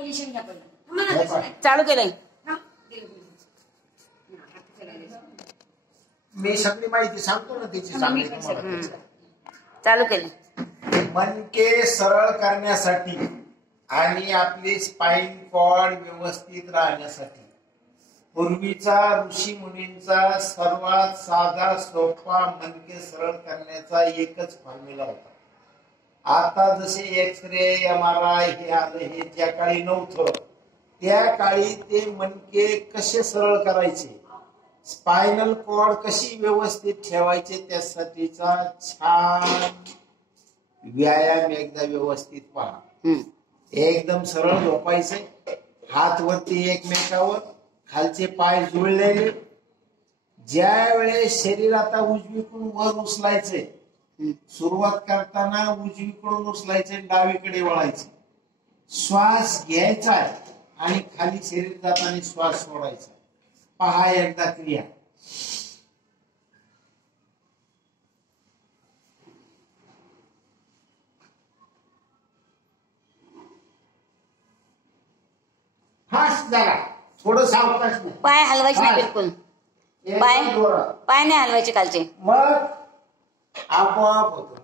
Position घ्या पहिलं. चालू केलंय. मी सगळी माहिती सांगतो ना त्याची. चालू केलं. मणके सरळ करण्यासाठी आणि आपली स्पाइन कॉर्ड व्यवस्थित राहण्यासाठी पूर्वीचा ऋषी मुनींचा सर्वात साधा सोपा मणके सरळ करण्याचा एकच फॉर्म्युला होता. आता जसे एक्सरे MRI हे आलं, हे ज्या काळी नव्हतं त्या काळी ते मणके कसे सरळ करायचे, स्पायनल कॉर्ड कशी व्यवस्थित ठेवायचे त्यासाठीचा छान व्यायाम एकदा व्यवस्थित पहा. एकदम सरळ झोपायचे, हात वरती एकमेकावर, खालचे पाय जुळलेले. ज्या वेळेस शरीर आता उजवीकडून वर उचलायचे, सुरुवात करताना उजवीकडून उचलायचे, डावीकडे वळायचे. श्वास घ्यायचा आणि खाली शरीर जाताना श्वास सोडायचा. पहा एकदा क्रिया. फास्ट जरा, थोडं सावकाश नाही. पाय हलवायचे नाही बिलकुल. पाय नाही हलवायचे खालचे. मग आपोआप होतो.